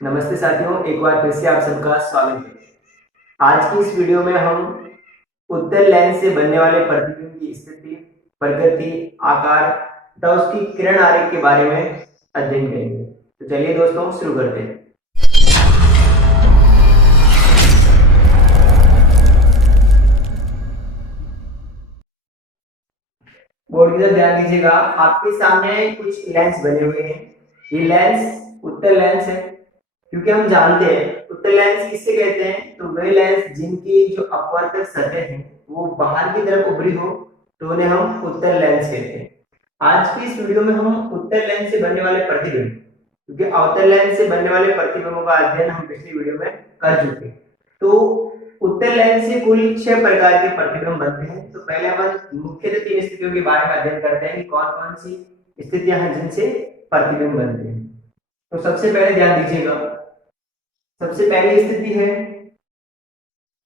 नमस्ते साथियों, एक बार फिर से आप सबका स्वागत है। आज की इस वीडियो में हम उत्तल लेंस से बनने वाले प्रतिबिंब की स्थिति, प्रकृति, आकार तथा उसकी किरण आरेख के बारे में अध्ययन करेंगे। तो चलिए दोस्तों शुरू करते हैं। बोर्ड की तरफ ध्यान दीजिएगा। आपके सामने कुछ लेंस बने हुए हैं। ये लेंस उत्तल लेंस है, क्योंकि हम जानते हैं उत्तल लेंस किससे कहते हैं। तो वे लेंस जिनकी जो अपवर्तक सतह है वो बाहर की तरफ उभरी हो तो उन्हें हम उत्तल लेंस कहते हैं। आज की इस वीडियो में हम उत्तल लेंस से बनने वाले प्रतिबिंब, क्योंकि अवतल लेंस से बनने वाले प्रतिबिंबों का अध्ययन हम पिछली वीडियो में कर चुके हैं। तो उत्तल लेंस से कुल 6 प्रकार के प्रतिबिंब बनते हैं। तो पहले अपन मुख्यतः 3 स्थितियों के बारे में अध्ययन करते हैं कि कौन कौन सी स्थितियां हैं जिनसे प्रतिबिंब बनते हैं। तो सबसे पहले ध्यान दीजिएगा, सबसे पहली स्थिति है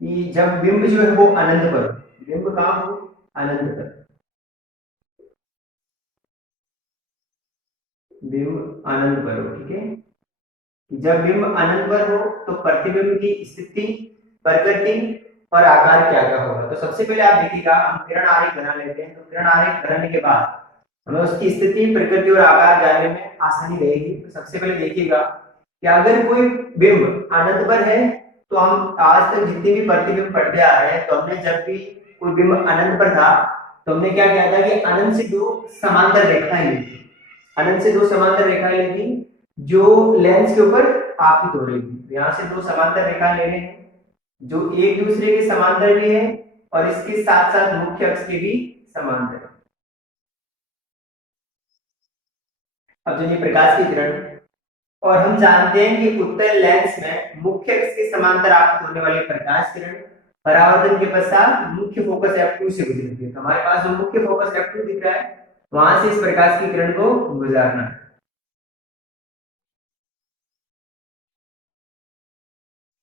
कि जब बिंब जो है वो अनंत पर, बिंब कहां हो, अनंत पर, बिंब अनंत पर हो। ठीक है, जब बिंब अनंत पर हो तो प्रतिबिंब की स्थिति, प्रकृति और आकार क्या क्या होगा। तो सबसे पहले आप देखिएगा, हम किरण आरेख बना लेते हैं। तो किरण आरेख बनाने के बाद हमें उसकी स्थिति, प्रकृति और आकार जानने में आसानी रहेगी। तो सबसे पहले देखिएगा कि अगर कोई बिंब अनंत पर है तो हम आज तक जितने भी प्रतिबिंब पढ़ते आ रहे हैं, तो हमने जब भी कोई बिंब अनंत पर था तो हमने क्या किया था कि अनंत से दो समांतर रेखाएं ली थी। अनंत से दो समांतर रेखाएं ली थी जो लेंस के ऊपर आपतित हो रही थी। तो यहाँ से दो समांतर रेखाएं ले रहे हैं जो एक दूसरे के समांतर भी है और इसके साथ साथ मुख्य अक्ष के भी समांतर है। अब चलिए प्रकाश की किरण, और हम जानते हैं कि उत्तल लेंस में मुख्य अक्ष के समांतर आपतित होने वाली प्रकाश किरण परावर्तन के पश्चात मुख्य फोकस F2 से गुजरती है। तो हमारे पास जो मुख्य फोकस F2 दिख रहा है वहां से इस प्रकाश की किरण को गुजारना है।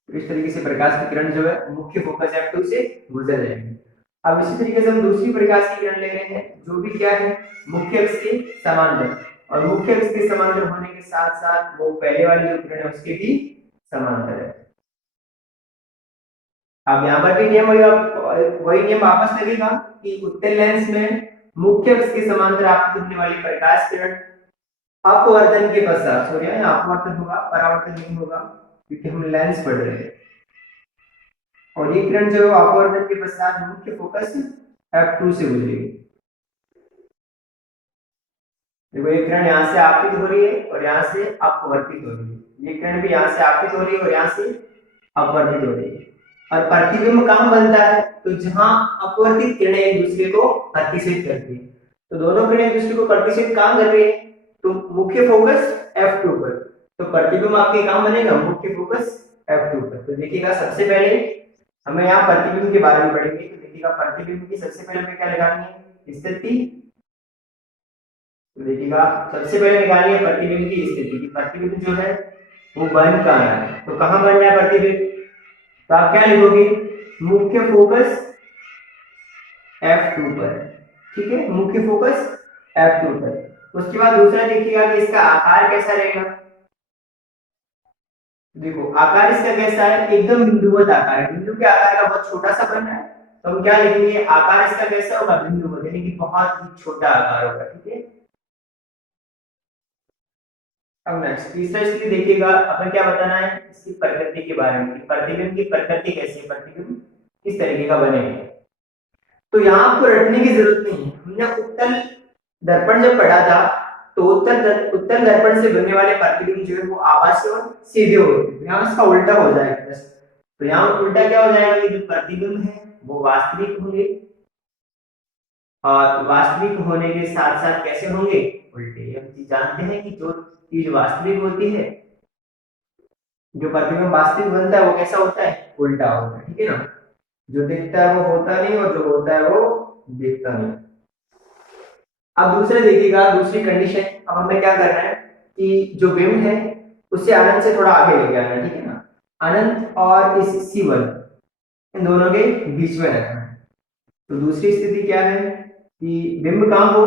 तो इस तरीके से प्रकाश की किरण जो है मुख्य फोकस F2 से गुजर जाएगी। अब इसी तरीके से हम दूसरी प्रकाश की किरण ले रहे हैं जो भी क्या है, मुख्य अक्ष के समांतर, और मुख्य अक्ष के समांतर होने के साथ साथ वो पहले वाली जो किरण है उसके भी समांतर है। अब यहाँ पर भी नियम वही नियम वापस लगेगा कि उत्तल लेंस में मुख्य अक्ष के समांतर आपतित होने वाली प्रकाश किरण अपवर्तन के पश्चात, सॉरी यहाँ अपवर्तन होगा, परावर्तन नहीं होगा क्योंकि हम लेंस पढ़ रहे हैं, और ये किरण जो है अपवर्तन के पश्चात मुख्य फोकस F2 से गुजरेगी। देखो ये किरण यहाँ से आपतित हो रही है और यहाँ से अपवर्तित हो रही है। ये किरण भी यहाँ से आपतित हो रही है और यहाँ से अपवर्तित हो रही है। और प्रतिबिंब कहाँ बनता है, तो जहां अपवर्तित किरणें एक दूसरे को प्रतिच्छेद करती है। तो दोनों किरणें एक दूसरे को प्रतिच्छेद कहाँ कर रही है, तो मुख्य फोकस F2 पर। तो प्रतिबिंब आपके कहाँ बनेगा, मुख्य फोकस F2 पर। तो देखिएगा सबसे पहले हमें यहाँ प्रतिबिंब के बारे में पढ़ेंगे। तो देखिएगा प्रतिबिंब की सबसे पहले हमें क्या लगानी है, स्थिति। तो देखिएगा सबसे पहले निकालिए प्रतिबिंब की स्थिति की। प्रतिबिंब जो है वो बन कहाँ है, तो कहाँ बन रहा है प्रतिबिंब, तो आप क्या लिखोगे, मुख्य फोकस F2 पर। ठीक है, मुख्य फोकस F2 पर। उसके बाद दूसरा देखिएगा कि इसका आकार कैसा रहेगा। देखो आकार इसका कैसा है, एकदम बिंदुवत आकार है। बिंदु के आकार का बहुत छोटा सा बन रहा है, तो हम क्या लिखेंगे, आकार इसका कैसा होगा, बिंदुवत, यानी कि बहुत ही छोटा आकार होगा। ठीक है, अब नेक्स्ट तीसरा स्थिति देखिएगा, अपन क्या बताना है, इसकी प्रकृति के बारे में। प्रतिबिंब की प्रकृति कैसी है, प्रतिबिंब किस तरीके का बनेगा। तो यहाँ आपको रटने की जरूरत नहीं है। हमने उत्तल दर्पण जब पढ़ा था तो उत्तल दर्पण से बनने वाले प्रतिबिंब जो है वो आभासी और सीधे होते हैं। यहाँ इसका उल्टा हो जाएगा। तो यहाँ उल्टा क्या हो जाएगा कि जो प्रतिबिंब है वो वास्तविक होंगे, और वास्तविक होने के साथ साथ कैसे होंगे, उल्टे। हम जानते हैं कि जो चीज वास्तविक होती है, जो प्रतिबिंब वास्तविक बनता है वो कैसा होता है, उल्टा होता है। ठीक है ना, जो दिखता है वो होता नहीं और जो होता है वो दिखता नहीं। अब दूसरे देखिएगा, दूसरी कंडीशन, अब हमें क्या करना है कि जो बिंब है उसे अनंत से थोड़ा आगे लेके आना है। ठीक है ना, अनंत और इस C1 इन दोनों के बीच में रखना है। तो दूसरी स्थिति क्या है कि बिंब कहाँ हो,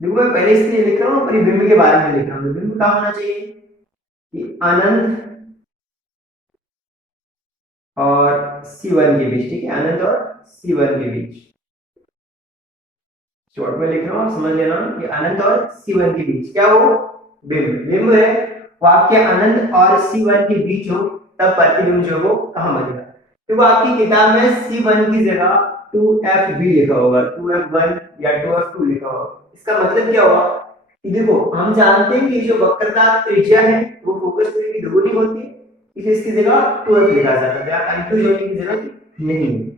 देखो मैं पहले स्थिति लिख रहा हूँ पर बिंब के बारे में लिख रहा हूँ। बिंब कहाँ होना चाहिए कि अनंत और C1 के बीच, ठीक है, अनंत और C1 के बीच, शॉर्ट में लिख रहा हूं, आप समझ लेना कि अनंत और C1 के बीच क्या हो, बिंब, बिंब है वो आपके अनंत और C1 के बीच हो, तब प्रतिबिंब जो वो कहां बनेगा। तो वो आपकी किताब में C1 की जगह 2FB लिखा होगा, 2F1 या 2F2 लिखा होगा। इसका मतलब क्या होगा कि देखो हम जानते हैं कि जो वक्रता त्रिज्या है वो फोकस दूरी की दोगुनी होती है, इसलिए इसकी जगह 2F लिखा जाता है, कंफ्यूज होने की जरूरत नहीं है।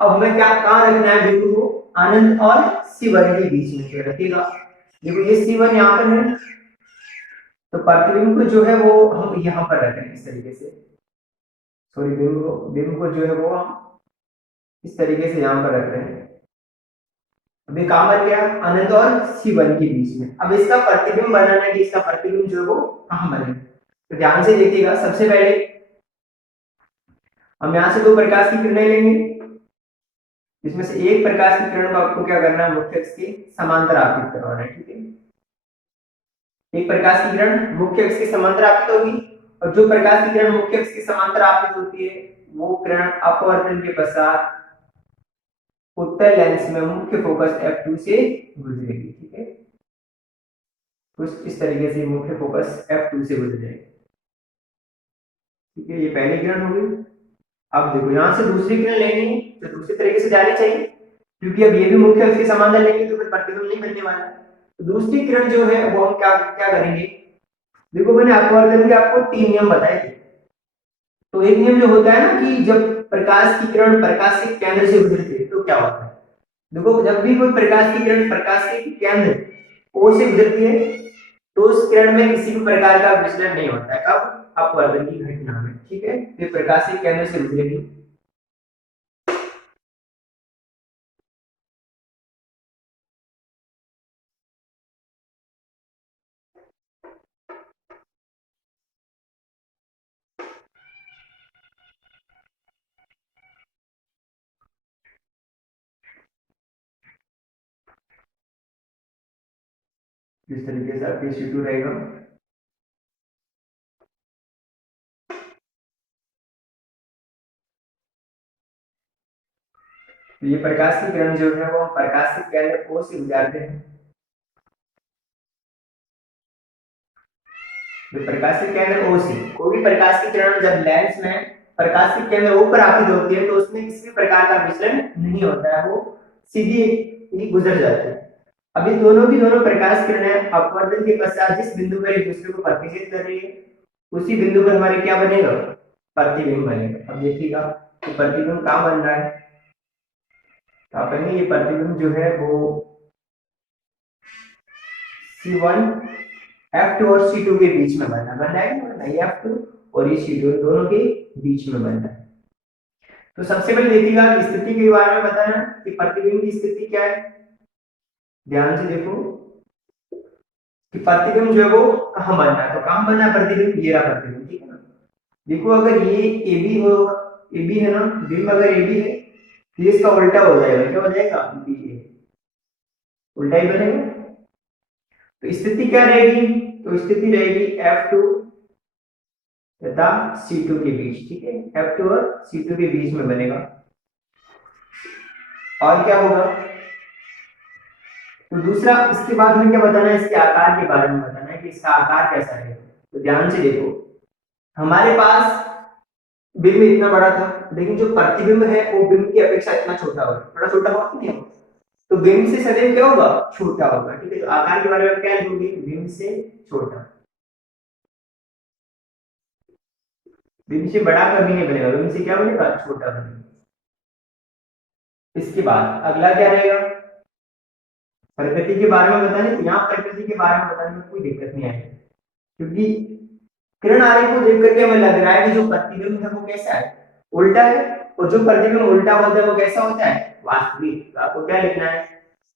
अब हमें क्या कहां रखना है बिंदु को, अनंत और C1 के बीच में रखिएगा। देखो ये C1 यहाँ पर है, तो प्रतिबिंब को जो है वो हम यहाँ पर रख रहे हैं इस तरीके से, सॉरी बिंब को जो है वो हम इस तरीके से यहाँ पर रख रहे हैं। अभी कहां बन गया, अनंत और C1 के बीच में। अब इसका प्रतिबिंब बनाना है कि इसका प्रतिबिंब जो है वो कहां बने, तो ध्यान से देखिएगा। सबसे पहले हम यहाँ से दो प्रकाश की किरणें लेंगे, इसमें से एक प्रकाश की किरण को आपको क्या करना है, मुख्य अक्ष के समांतर आपतित करवाना है, ठीक है। एक प्रकाश की किरण मुख्य अक्ष के समांतर आपतित होगी, और जो प्रकाश की किरण मुख्य अक्ष के समांतर आपतित होती है वो किरण अपवर्तन के पश्चात उत्तल लेंस में मुख्य फोकस F2 से गुजरेगी, ठीक है। कुछ इस तरीके से मुख्य फोकस F2 से गुजरेगी, ठीक है। ये पहली किरण होगी। अब देखो यहाँ से दूसरी किरण लेंगे तो दूसरी तरीके से जानी चाहिए, क्योंकि अब ये भी मुख्य अक्ष के समांतर लेंगे तो फिर प्रतिबिंब नहीं बनने वाला। तो दूसरी किरण जो है वो हम क्या क्या करेंगे, देखो मैंने अपवर्तन के आपको 3 नियम बताए थे। तो एक नियम जो होता है ना कि जब प्रकाश की किरण प्रकाश के केंद्र से गुजरती है तो क्या होता है, देखो जब भी कोई प्रकाश की किरण प्रकाश के केंद्र O से गुजरती है तो उस किरण में किसी भी प्रकार का विचलन नहीं होता है, कब, अपवर्तन की घटना में, ठीक है। तो प्रकाश के केंद्र से गुजरेगी। इस तरीके से आपके C2 रहेगा। तो ये प्रकाश की किरण जो है वो हम प्रकाश के केंद्र O से गुजारते हैं। तो प्रकाश के केंद्र O से कोई भी प्रकाश की किरण जब लेंस में प्रकाश के केंद्र O पर आपतित होती है तो उसमें किसी भी प्रकार का विचलन नहीं होता है, वो सीधी ही गुजर जाती है। अभी दोनों की दोनों प्रकाश किरणें अपवर्तन के पश्चात जिस बिंदु पर एक दूसरे को प्रतिच्छेद कर रही है उसी बिंदु पर हमारे क्या बनेगा, प्रतिबिंब बनेगा। अब देखिएगा तो प्रतिबिंब कहां बन रहा है, तो आप कहेंगे ये प्रतिबिंब जो है वो C1 F2 और C2 के बीच में बन रहा है, ये F2 और ये C2 दोनों के बीच में बन रहा है। तो सबसे पहले देखिएगा कि स्थिति के बारे में बताना कि प्रतिबिंब की स्थिति क्या है। ध्यान से देखो कि प्रतिबिंब जो है वो कहां बन रहा है, तो कहां बन रहा है प्रतिबिंब, ये रहा प्रतिबिंब, ठीक है ना। देखो अगर ये AB हो, AB है ना, बिंब अगर AB है तो इसका उल्टा हो जाएगा, क्या हो जाएगा, BA, उल्टा ही बनेगा। तो स्थिति क्या रहेगी, तो स्थिति रहेगी F2 तथा C2 के बीच, ठीक है, F2 और C2 के बीच में बनेगा। और क्या होगा, तो दूसरा इसके बाद में क्या बताना है, इसके आकार के बारे में बताना है कि इसका आकार कैसा है। तो ध्यान से देखो हमारे पास बिंब इतना बड़ा था लेकिन जो प्रतिबिंब है वो बिंब की अपेक्षा इतना छोटा होगा, थोड़ा छोटा होगा कि नहीं, तो बिंब से सदैव क्या होगा, छोटा होगा, ठीक है। तो आकार के बारे में क्या लिखोगे, बिंब से छोटा, बिंब से बड़ा कभी नहीं बनेगा, बिंब से क्या बनेगा, छोटा बनेगा। इसके बाद अगला क्या रहेगा, प्रकृति के बारे में बताने, यहाँ प्रकृति के बारे में बताने में कोई दिक्कत नहीं आएगी, क्योंकि किरण आरेख को देख करके हमें लग रहा है कि जो प्रतिबिंब है वो कैसा है, उल्टा है, और जो प्रतिबिंब उल्टा होता है वो कैसा होता है, वास्तविक। तो आपको क्या लिखना है,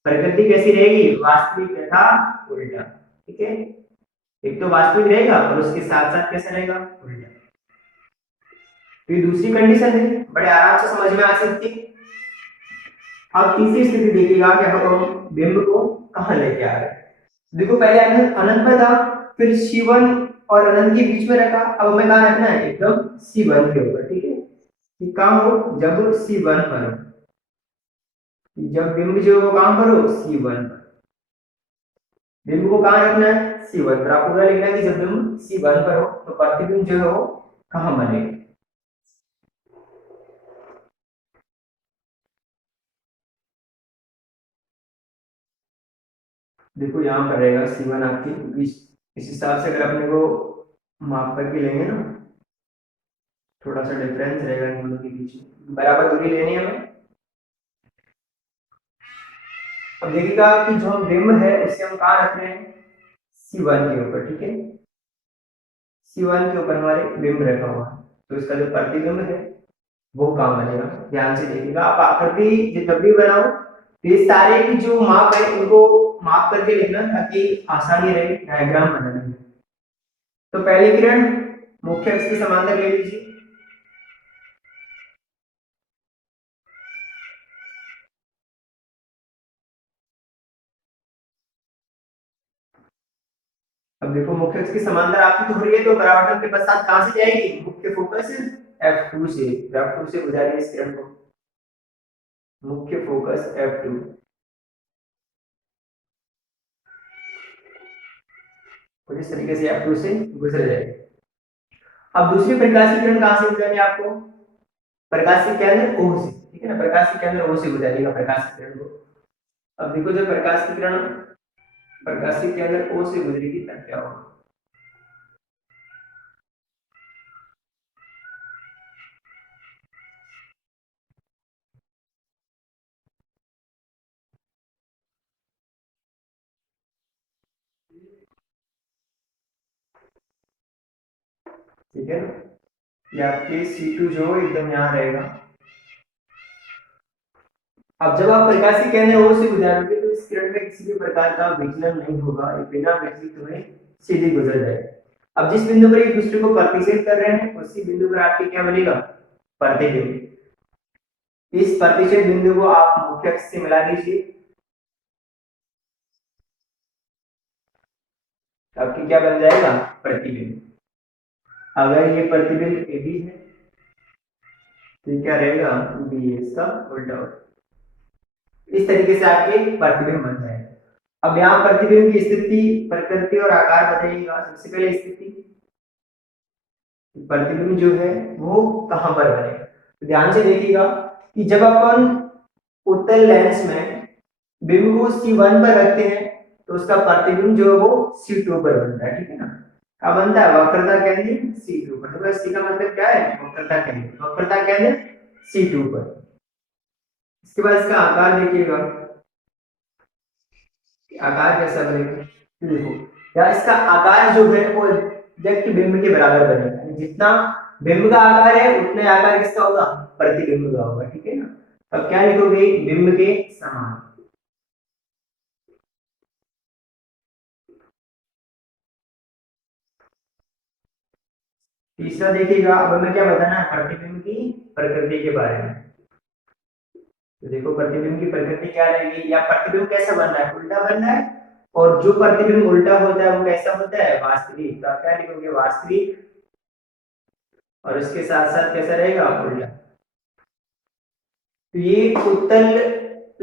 प्रकृति कैसी रहेगी, वास्तविक तथा उल्टा, ठीक है। एक तो वास्तविक रहेगा और उसके साथ साथ कैसा रहेगा, उल्टा। तो ये दूसरी कंडीशन है, बड़े आराम से समझ में आ सकती है। अब तीसरी स्थिति देखिएगा कि हम बिंब को कहां लेके आ रहे हैं। देखो पहले अनंत में था, फिर C1 और अनंत के बीच में रखा। अब हमें कहाँ रखना है, एकदम C1 के ऊपर, ठीक है। कि कहाँ हो, जब C1 पर हो, जब बिंब जो वो कहाँ पर हो, C1 पर। बिंब को कहाँ रखना है, C1 पर। आप पूरा लिखना है कि जब बिंब C1 पर हो तो प्रतिबिंब जो है वो कहाँ बनेगा। देखो यहाँ पर रहेगा C1 आपकी, इस हिसाब से अगर अपने को माप करके लेंगे ना, थोड़ा सा डिफरेंस रहेगा इन दोनों के बीच में, बराबर दूरी लेनी है हमें। अब देखिएगा कि जो हम बिंब है उसे हम कहाँ रख रहे हैं, C1 के ऊपर, ठीक है। C1 के ऊपर हमारे बिंब रखा हुआ है, तो इसका जो प्रतिबिंब है वो कहाँ बनेगा, ध्यान से देखिएगा। आप आकृति जब भी बनाओ तो ये सारे की जो माप है उनको माप करके लिखना, ताकि आसानी रहे डायग्राम बनाने में। तो पहली किरण मुख्य अक्ष के समांतर ले लीजिए। अब देखो मुख्य अक्ष के समांतर आपकी तो हो रही है, तो परावर्तन के पश्चात कहां से जाएगी, मुख्य फोकस F2 से, F2 से गुजारिए इस किरण को, मुख्य फोकस F2। कुछ इस तरीके से F2 से गुजर जाएगी। अब दूसरी प्रकाश की किरण कहां से गुजरनी है आपको, प्रकाश के केंद्र O से, ठीक है ना, प्रकाश के केंद्र O से गुजारिएगा प्रकाश की किरण को। अब देखो जब प्रकाश की किरण प्रकाश के केंद्र O से गुजरेगी तब क्या होगा, ठीक है ना। ये आपके C2 जो एकदम यहाँ रहेगा। अब जब आप प्रकाश के केंद्र O से गुजारोगे तो इस किरण में किसी भी प्रकार का विचलन नहीं होगा, ये बिना विचलित हुए सीधी गुजर जाएगी। अब जिस बिंदु पर एक दूसरे को प्रतिच्छेद कर रहे हैं उसी बिंदु पर आपके क्या बनेगा, प्रतिबिंब। इस प्रतिच्छेद बिंदु को आप मुख्य अक्ष से मिला दीजिए, आपकी क्या बन जाएगा, प्रतिबिंब। अगर ये प्रतिबिंब AB है तो क्या रहेगा, BS का उल्टा होगा। इस तरीके से आपके प्रतिबिंब बन जाएगा। अब यहाँ प्रतिबिंब की स्थिति, प्रकृति और आकार बताइएगा। सबसे पहले स्थिति, प्रतिबिंब जो है वो कहां पर बनेगा, तो ध्यान से देखिएगा कि जब अपन उत्तल लेंस में बिंब को C1 पर रखते हैं तो उसका प्रतिबिंब जो है वो C2 पर बनता है, ठीक है ना। क्या बनता है, वक्रता केंद्र C2 पर। तो C का मतलब क्या है, वक्रता केंद्र, वक्रता केंद्र C2 पर। इसके बाद इसका आकार देखिएगा, आकार कैसा बनेगा, देखो या इसका आकार जो है वो एग्जैक्ट बिंब के बराबर बनेगा, जितना बिंब का आकार है उतने आकार किसका होगा, प्रतिबिंब का होगा, ठीक है ना। अब क्या लिखोगे, बिंब के समान। तीसरा देखिएगा, अब हमें क्या बताना है, प्रतिबिंब की प्रकृति के बारे में। तो देखो प्रतिबिंब की प्रकृति क्या रहेगी, या प्रतिबिंब कैसा बन रहा है, उल्टा बन रहा है। और जो प्रतिबिंब उल्टा होता है वो कैसा होता है, वास्तविक। तो क्या लिखोगे, वास्तविक, और उसके साथ साथ कैसा रहेगा, उल्टा। तो ये उत्तल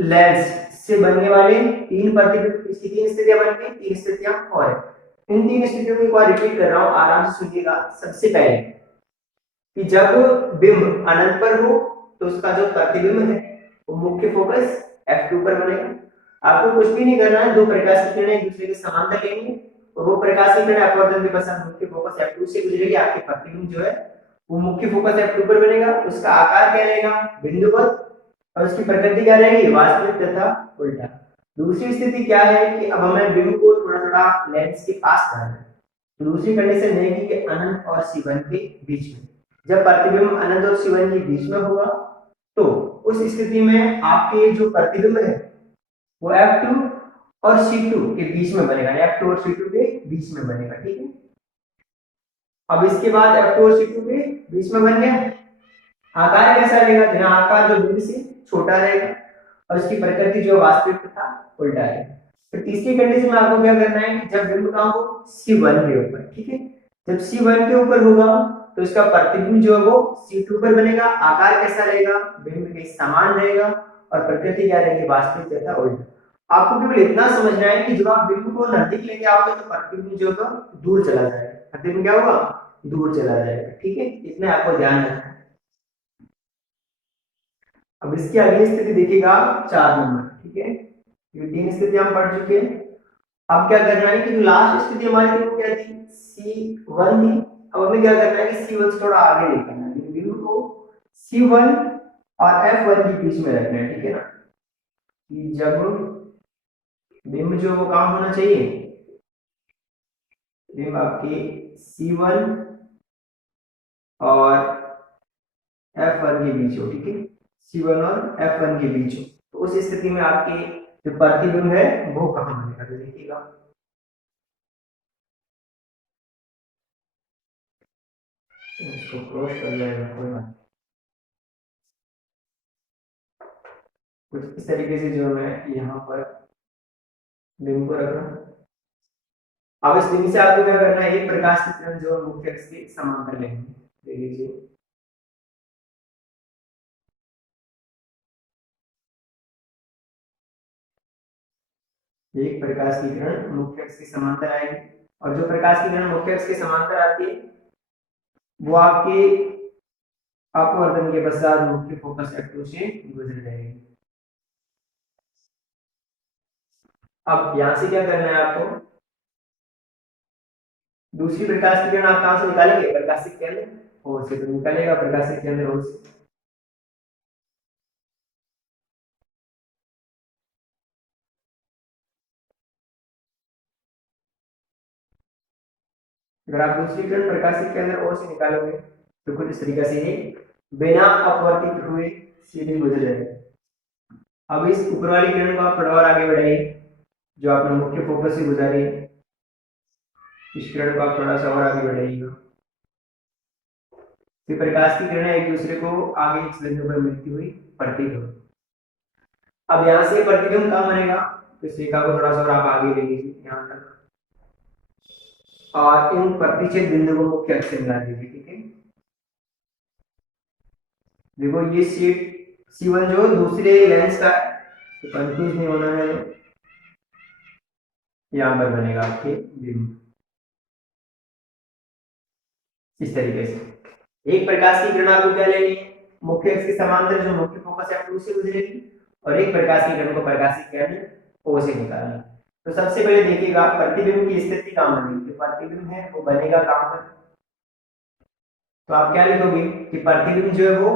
लेंस से बनने वाले तीन प्रतिबिंब, इसकी तीन स्थितियां बन गई, तीन स्थितियां और है। इन तीन स्थितियों को एक बार रिपीट कर रहा हूं, आराम से सुनिएगा। सबसे पहले कि जब बिंब अनंत पर हो तो उसका जो प्रतिबिंब है वो मुख्य फोकस F2 पर बनेगा। आपको कुछ भी नहीं करना है, दो प्रकाश की किरणें एक दूसरे के समांतर लेंगे और वो प्रकाश की किरणें अपवर्तन के पश्चात मुख्य फोकस F2 से गुजरेगी। आपके प्रतिबिंब जो है वो मुख्य फोकस F2 पर बनेगा। उसका आकार क्या रहेगा, बिंदुवत, और उसकी प्रकृति क्या रहेगी, वास्तविक तथा उल्टा। दूसरी स्थिति क्या है कि अब हमें बिंब को थोड़ा थोड़ा लेंस के पास करना है। तो दूसरी कंडीशन रहेगी कि अनंत और C1 के बीच में। जब प्रतिबिंब अनंत और C1 के बीच में होगा तो उस स्थिति में आपके जो प्रतिबिंब है वो F2 और C2 के बीच में बनेगा, F2 और C2 के बीच में बनेगा, ठीक है। अब इसके बाद F2 और C2 के बीच में बन गया। आकार कैसा रहेगा, तो यहाँ आकार जो बिंब से छोटा रहेगा और उसकी प्रकृति जो वास्तविक तथा उल्टा है। फिर तीसरी कंडीशन में आपको क्या करना है कि जब बिंब का हो C1 के ऊपर, ठीक है, जब C1 के ऊपर होगा तो इसका प्रतिबिंब जो है वो C2 पर बनेगा। आकार कैसा रहेगा? बिंब के समान रहेगा और प्रकृति क्या रहेगी? वास्तविक तथा उल्टा। आपको केवल इतना समझना है कि जब आप बिंब को नजदीक लेके आओगे तो प्रतिबिंब जो होगा दूर चला जाएगा। प्रतिबिंब क्या होगा? दूर चला जाएगा। ठीक है, इतना आपको ध्यान रखना है। अब इसकी अगली स्थिति देखिएगा 4 नंबर। ठीक है, ये 3 स्थिति हम पढ़ चुके हैं। अब क्या करना है कि जो लास्ट स्थिति हमारी थी वो क्या थी? C1 थी। अब हमें क्या करना है कि C1 से थोड़ा आगे लेके आना है। बिंदु को C1 और F1 के बीच में रखना है। ठीक है ना, कि जब बिंब जो वो काम होना चाहिए, बिंब आपके C1 और F1 के बीच हो। ठीक है, C1 और F1 के बीच हो, तो उस स्थिति में आपके जो प्रतिबिंब है वो कहाँ बनेगा? तो देखिएगा, इसको क्रॉस कर जाएगा, कोई बात नहीं। कुछ इस तरीके से जो मैं यहाँ पर बिंब को रख रहा हूँ। अब इस बिंदु से आपको क्या करना है? एक प्रकाश की किरण जो मुख्य अक्ष के समांतर लेंगे। देख लीजिए, एक प्रकाश की किरण मुख्य अक्ष के समांतर आएगी और जो प्रकाश की किरण मुख्य अक्ष के समांतर आती है वो आपके अपवर्तन के पश्चात मुख्य फोकस F2 से गुजर जाएगी। अब यहां से क्या करना है आपको? दूसरी प्रकाश की किरण आप कहां से निकालेंगे? प्रकाशिक केंद्र O से तो निकालेगा प्रकाशिक केंद्र O से। अगर आप दूसरी किरण प्रकाशिक केंद्र O से निकालोगे तो कुछ इस तरीके से ही बिना अपवर्तित हुए सीधे गुजर जाएगी। अब इस ऊपर वाली किरण को आप थोड़ा और आगे बढ़ाइए, जो आपने मुख्य फोकस से गुजारी है, इस किरण को आप थोड़ा सा और आगे बढ़ाइएगा। फिर प्रकाश की किरणें एक दूसरे को आगे इस बिंदु पर मिलती हुई प्रतीत हो। अब यहाँ से प्रतिबिंब कहाँ बनेगा? तो इस रेखा को थोड़ा सा और आप आगे ले लीजिए यहाँ तक और इन प्रतिच्छेद बिंदु को मुख्य अक्ष से मिला दीजिए। ठीक है, देखो ये C1 जो दूसरे लेंस का, तो कंफ्यूज नहीं होना है, यहाँ पर बनेगा आपके बिंब इस तरीके से। एक प्रकाश की किरण आपको क्या लेनी है? मुख्य अक्ष के समांतर जो मुख्य फोकस F2 से गुजरेगी और एक प्रकाश की किरण को प्रकाशिक केंद्र O से निकालना है। तो सबसे पहले देखिएगा प्रतिबिंब की स्थिति कहाँ बनेगी? जो प्रतिबिंब है वो बनेगा कहाँ पर? तो आप क्या लिखोगे कि प्रतिबिंब जो है वो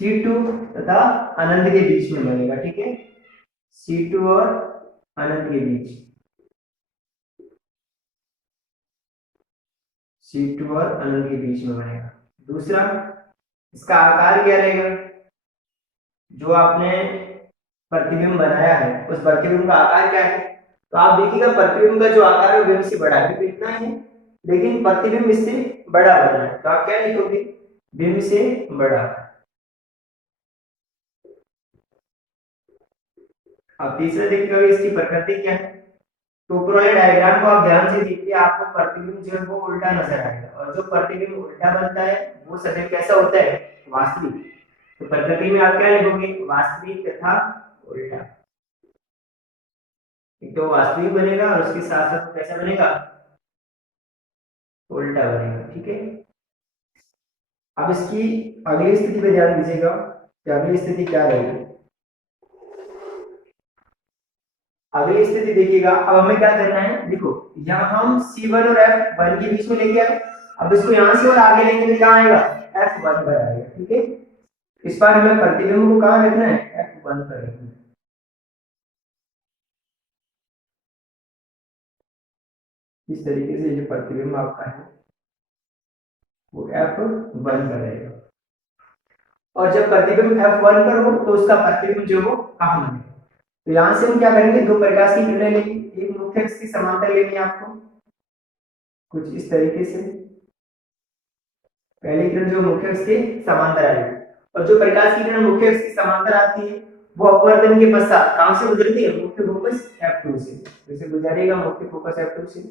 C2 तथा अनंत के बीच में बनेगा। ठीक है, C2 और अनंत के बीच, C2 और अनंत के बीच में बनेगा। दूसरा, इसका आकार क्या रहेगा? जो आपने प्रतिबिंब बनाया है उस प्रतिबिंब का आकार क्या है? तो आप देखिएगा प्रतिबिंब का जो आकार है बिंब से बड़ा है, तो इतना ही है, लेकिन प्रतिबिंब इससे बड़ा बना है, तो आप क्या लिखोगे? बिंब से बड़ा। अब तीसरा देखिएगा इसकी प्रकृति क्या है। तो ऊपर वाले डायग्राम को आप ध्यान से देखिए, आपको प्रतिबिंब जो है वो उल्टा नजर आएगा और जो प्रतिबिंब उल्टा बनता है वो सदैव कैसा होता है? वास्तविक। तो प्रकृति में आप क्या लिखोगे? वास्तविक तथा उल्टा। एक तो वास्तविक बनेगा और उसके साथ साथ कैसा बनेगा? उल्टा बनेगा। ठीक है, अब इसकी अगली स्थिति पे ध्यान दीजिएगा कि अगली स्थिति क्या रहेगी। अगली स्थिति देखिएगा, अब हमें क्या करना है? देखो यहाँ हम C1 और F1 के बीच में लेके आए, अब इसको यहाँ से और आगे लेंगे तो कहाँ आएगा? F1 पर आएगा। ठीक है, इस बार हमें प्रतिबिंब को कहाँ रखना है? F1 पर रखना है। इस तरीके से जो प्रतिबिंब आपका है वो F1 पर रहेगा और जब प्रतिबिंब F1 पर हो तो उसका प्रतिबिंब जो वो कहाँ बनेगा? तो यहां से हम क्या करेंगे? दो प्रकाश की किरणें लेंगे, एक मुख्य अक्ष की समांतर लेनी है आपको कुछ इस तरीके से। पहली किरण जो मुख्य अक्ष के समांतर आएगी और जो प्रकाश की किरण मुख्य अक्ष की समांतर आती है वो अपवर्तन के पश्चात कहां से गुजरती है? मुख्य फोकस F2 से। जैसे गुजरेगा मुख्य फोकस F2 से,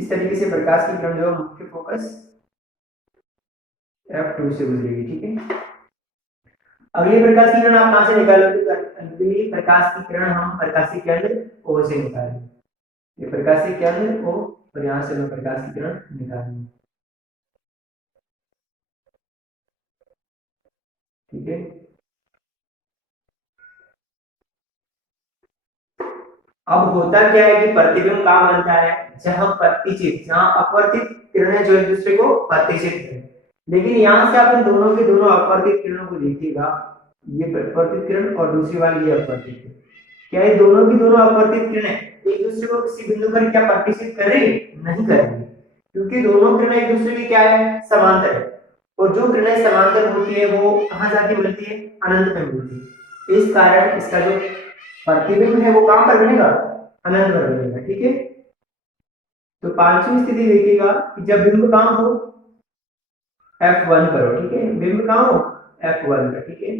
इस तरीके से प्रकाश की किरण जो मुख्य फोकस F2 से गुजरेगी, ठीक है। अगली प्रकाश की किरण आप कहां से निकालोगे? तो अगली प्रकाश की किरण हम प्रकाशीय केंद्र O से निकालेंगे। ये प्रकाशीय केंद्र O और यहां से हम प्रकाश की किरण निकालेंगे, ठीक है। अब होता क्या है कि प्रतिबिंब कहां बनता है? जहां प्रतिचित, जहां अपवर्तित किरणें जो एक दूसरे को प्रतिचित करें। लेकिन यहां से आप इन दोनों के दोनों अपवर्तित किरणों को देखिएगा, ये अपवर्तित किरण और दूसरी वाली ये अपवर्तित किरण, क्या ये दोनों की दोनों अपवर्तित किरणें एक दूसरे को किसी बिंदु पर क्या प्रतिचित करेंगे? नहीं करेंगे, क्योंकि दोनों किरणें एक दूसरे की क्या है? समांतर है। और जो किरणें समांतर होती है वो कहां जाके मिलती है? अनंत में मिलती है। इस कारण इसका जो प्रतिबिंब है वो कहां पर बनेगा? अनंत पर बनेगा, ठीक है। तो पांचवी स्थिति देखिएगा कि जब बिंब कहां हो? F1 पर हो, ठीक है। बिंब कहां हो? F1 पर, ठीक है।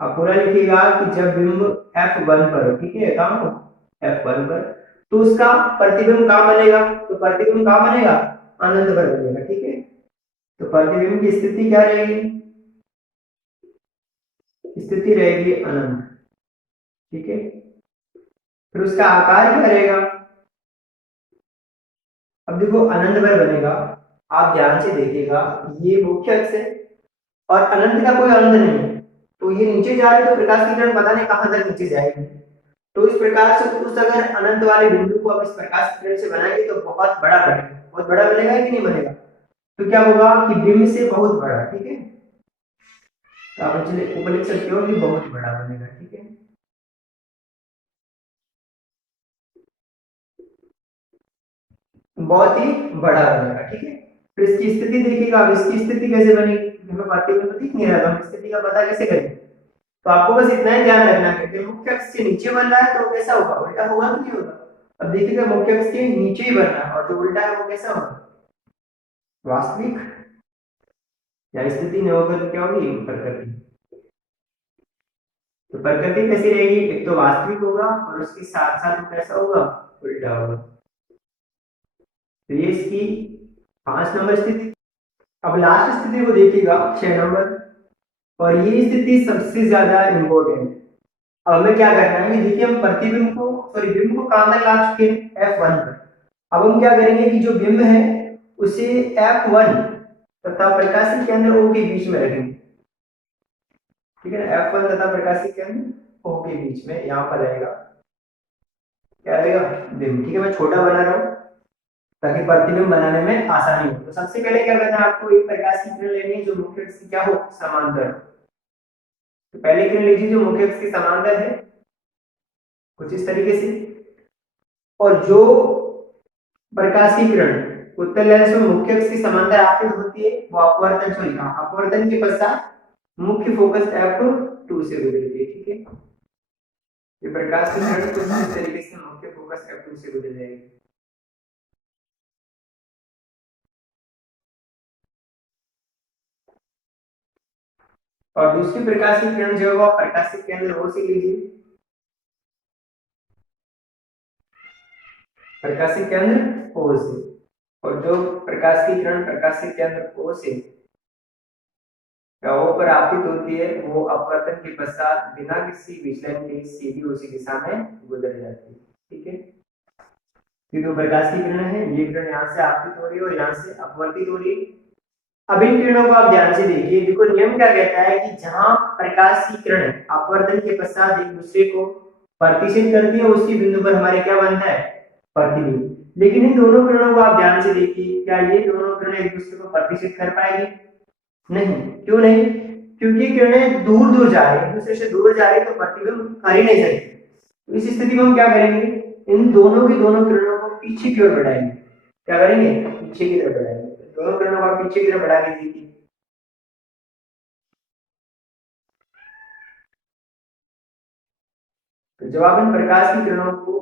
अब पूरा लिखिएगा कि जब बिंब F1 पर हो, ठीक है, कहां हो? F1 पर, तो उसका प्रतिबिंब कहां बनेगा? तो प्रतिबिंब कहां बनेगा? अनंत पर बनेगा, ठीक है। तो प्रतिबिंब की स्थिति क्या रहेगी? स्थिति रहेगी अनंत, ठीक है। फिर उसका आकार क्या रहेगा? अब देखो अनंत पर बनेगा, आप ध्यान से देखिएगा, ये मुख्य अक्ष है और अनंत का कोई अंत नहीं है, तो ये नीचे जा रही है तो प्रकाश की किरण पता नहीं कहां तक नीचे जाएगी। तो इस प्रकार से उस अगर अनंत वाले बिंदु को आप इस प्रकाश की किरण से बनाएंगे तो बहुत बड़ा बनेगा। बहुत बड़ा बनेगा कि नहीं बनेगा? तो क्या होगा कि बिंब से बहुत बड़ा, ठीक है। तो आप ऊपर लिख सकते हो कि बहुत बड़ा बनेगा, ठीक है। बहुत ही बड़ा बनेगा, ठीक है। फिर इसकी स्थिति देखिएगा, अब इसकी स्थिति कैसे बनेगी? हमें पाठ्यक्रम में दिख नहीं रहा, तो हम स्थिति का पता कैसे करेंगे? तो आपको बस इतना ही ध्यान रखना है कि मुख्य अक्ष से नीचे बन रहा है तो कैसा होगा? उल्टा होगा कि नहीं होगा? अब देखिएगा मुख्य अक्ष के नीचे ही बन रहा है और जो उल्टा है वो कैसा होगा? वास्तविक या स्थिति नहीं होगा तो क्या होगी? प्रकृति। तो प्रकृति कैसी रहेगी? एक तो वास्तविक होगा और उसके साथ साथ कैसा होगा? उल्टा होगा। तो ये इसकी 5 नंबर स्थिति। अब लास्ट स्थिति को देखिएगा 6 नंबर, और ये स्थिति सबसे ज्यादा इंपॉर्टेंट है। अब हमें क्या करना है कि देखिए हम प्रतिबिंब को सॉरी बिंब को कहां तक ला चुके हैं? F1 पर। अब हम क्या करेंगे कि जो बिंब है उसे F1 तथा प्रकाशीय केंद्र O के बीच में रखेंगे, ठीक है ना। F1 तथा प्रकाशीय केंद्र O के बीच में यहां पर रहेगा, क्या रहेगा? बिंब, ठीक है। मैं छोटा बना रहा हूं ताकि प्रतिबिंब बनाने में आसानी हो। तो सबसे पहले क्या करना है आपको? एक प्रकाश की किरण लेनी है जो मुख्य अक्ष की क्या हो? समांतर। तो पहले किरण लीजिए जो मुख्य अक्ष की समांतर है, कुछ इस तरीके से। और जो प्रकाश की किरण उत्तल लेंस में मुख्य अक्ष की समांतर आपतित होती है वो अपवर्तन, सॉरी अपवर्तन के पश्चात मुख्य फोकस F2 से गुजरती है, ठीक है। ये प्रकाश की किरण कुछ इस तरीके से मुख्य फोकस F2 से गुजर जाएगी। और दूसरी प्रकाश की किरण जो है वो प्रकाशित केंद्र O से लीजिए, प्रकाशित केंद्र O से। और जो प्रकाश की किरण प्रकाशित केंद्र O से O पर आपतित होती है वो अपवर्तन के पश्चात बिना किसी विचलन के सीधी उसी दिशा में गुजर जाती है, ठीक है। ये दो प्रकाश की किरण है, ये किरण यहाँ से आपतित हो रही है और यहाँ से अपवर्तित हो रही है। अब इन किरणों को आप ध्यान से देखिए, देखो नियम क्या कहता है कि जहां प्रकाश की किरण अपवर्तन के पश्चात एक दूसरे को प्रतिच्छेद करती है उसी बिंदु पर हमारे क्या बनता है? प्रतिबिंब। लेकिन इन दोनों किरणों को आप ध्यान से देखिए, क्या ये दोनों किरणें एक दूसरे को प्रतिच्छेद कर पाएगी? नहीं। क्यों नहीं? क्योंकि किरणें दूर दूर जा रही है, एक दूसरे से दूर जा रही है तो प्रतिबिंब कर ही नहीं सकती। तो इस स्थिति में हम क्या करेंगे? इन दोनों की दोनों किरणों को पीछे की ओर बढ़ाएंगे। क्या करेंगे? पीछे की तरफ बढ़ाएंगे। दोनों किरणों को पीछे की तरफ बढ़ा के देखिए, तो जब आप इन प्रकाश की किरणों को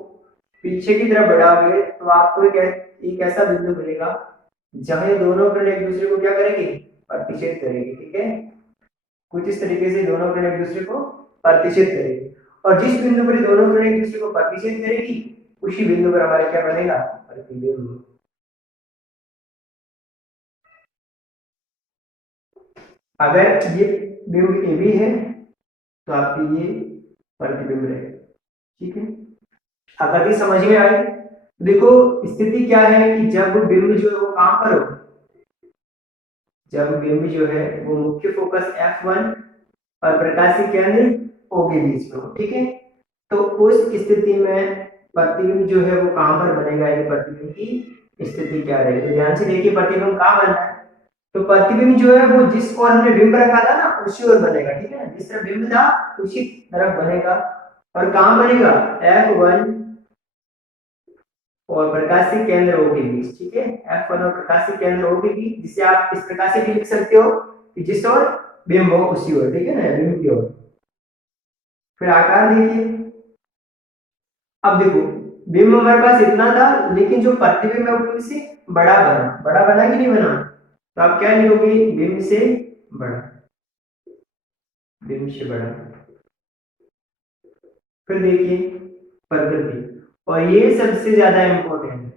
पीछे की तरफ बढ़ाओगे तो आपको एक ऐसा बिंदु मिलेगा जहां ये दोनों किरण एक दूसरे को क्या करेंगे? प्रतिच्छेद करेंगे, ठीक है। कुछ इस तरीके से दोनों किरण एक दूसरे को प्रतिच्छेद करेगी और जिस बिंदु पर दोनों किरण एक दूसरे को प्रतिच्छेद करेगी उसी बिंदु पर हमारे क्या बनेगा? प्रतिबिंब। अगर ये बिंब ए बी है तो आपकी ये प्रतिबिंब रहेगा। ठीक है, आकृति समझ में आई? देखो स्थिति क्या है कि जब बिंब जो है वो कहां पर हो, जब बिंब जो है वो मुख्य फोकस F1 और प्रकाशीय केंद्र O के बीच में हो, ठीक है, तो उस स्थिति में प्रतिबिंब जो है वो कहां पर बनेगा, ये प्रतिबिंब की स्थिति क्या रहेगी। तो ध्यान से देखिए प्रतिबिंब कहां बन रहा है, तो प्रतिबिंब जो है वो जिस ओर हमने बिंब रखा था ना उसी ओर बनेगा। ठीक है ना, जिस तरफ बिंब था उसी तरफ बनेगा। और कहां बनेगा, F1 और प्रकाशीय केंद्र O के बीच। ठीक है, F1 और प्रकाशीय केंद्र O के बीच, जिसे आप इस प्रकार से भी लिख सकते हो कि जिस ओर बिंब हो उसी ओर। ठीक है ना, बिंब की ओर। फिर आकार देखिए, अब देखो बिंब हमारे पास इतना था लेकिन जो प्रतिबिंब है वो बिंब से बड़ा बना। बड़ा बना कि नहीं बना, तो आप क्या लिखोगे, बिंब से बड़ा, बिंब से बड़ा। फिर देखिए प्रकृति, और ये सबसे ज्यादा इंपॉर्टेंट है,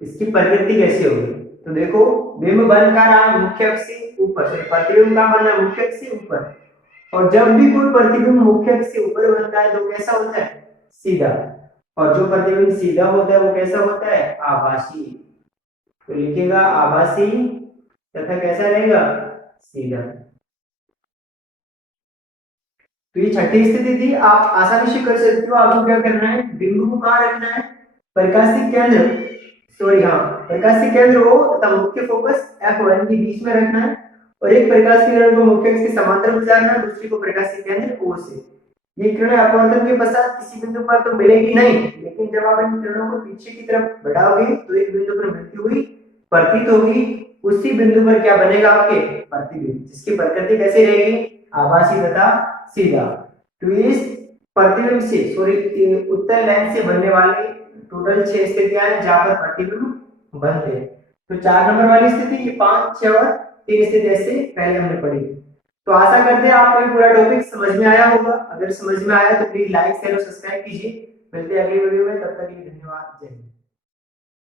इसकी प्रकृति कैसे होगी। तो देखो बिंब बन का रहा मुख्य अक्ष से ऊपर, प्रतिबिंब का बनना मुख्य अक्ष से ऊपर, और जब भी कोई प्रतिबिंब मुख्य अक्ष से ऊपर बनता है तो कैसा होता है, सीधा। और जो प्रतिबिंब सीधा होता है वो कैसा होता है, आभासी। तो लिखेगा आभासी तथा कैसा रहेगा, सीधा। तो ये छठी स्थिति थी, आप आसानी से कर सकते हो। आपको क्या करना है, बिंदु को कहां रखना है, प्रकाशीय केंद्र, सॉरी हाँ, प्रकाशीय केंद्र O तथा मुख्य फोकस F1 के बीच में रखना है, और एक प्रकाश की किरण को मुख्य अक्ष के समांतर गुजारना, दूसरी को प्रकाशीय केंद्र O से। ये किरणें अपवर्तन के पश्चात किसी बिंदु पर तो मिलेगी नहीं, लेकिन जब आप इन किरणों को पीछे की तरफ बढ़ाओगे तो एक बिंदु पर मिलती हुई प्रतीत होगी। उसी बिंदु पर क्या बनेगा, आपके प्रतिबिंब, जिसकी प्रकृति कैसी रहेगी, आभासी तथा सीधा। तो इस प्रतिबिंब से सॉरी उत्तल लेंस से बनने वाले टोटल 6 स्थितियां हैं जहां पर प्रतिबिंब बनते हैं। तो 4 नंबर वाली स्थिति, ये 5, 6 और 3 स्थिति ऐसे पहले हमने पढ़ी। तो आशा करते हैं आपको ये पूरा टॉपिक समझ में आया होगा। अगर समझ में आया तो प्लीज लाइक शेयर और सब्सक्राइब कीजिए। मिलते हैं अगली वीडियो में, तब तक के लिए धन्यवाद, जय हिंद।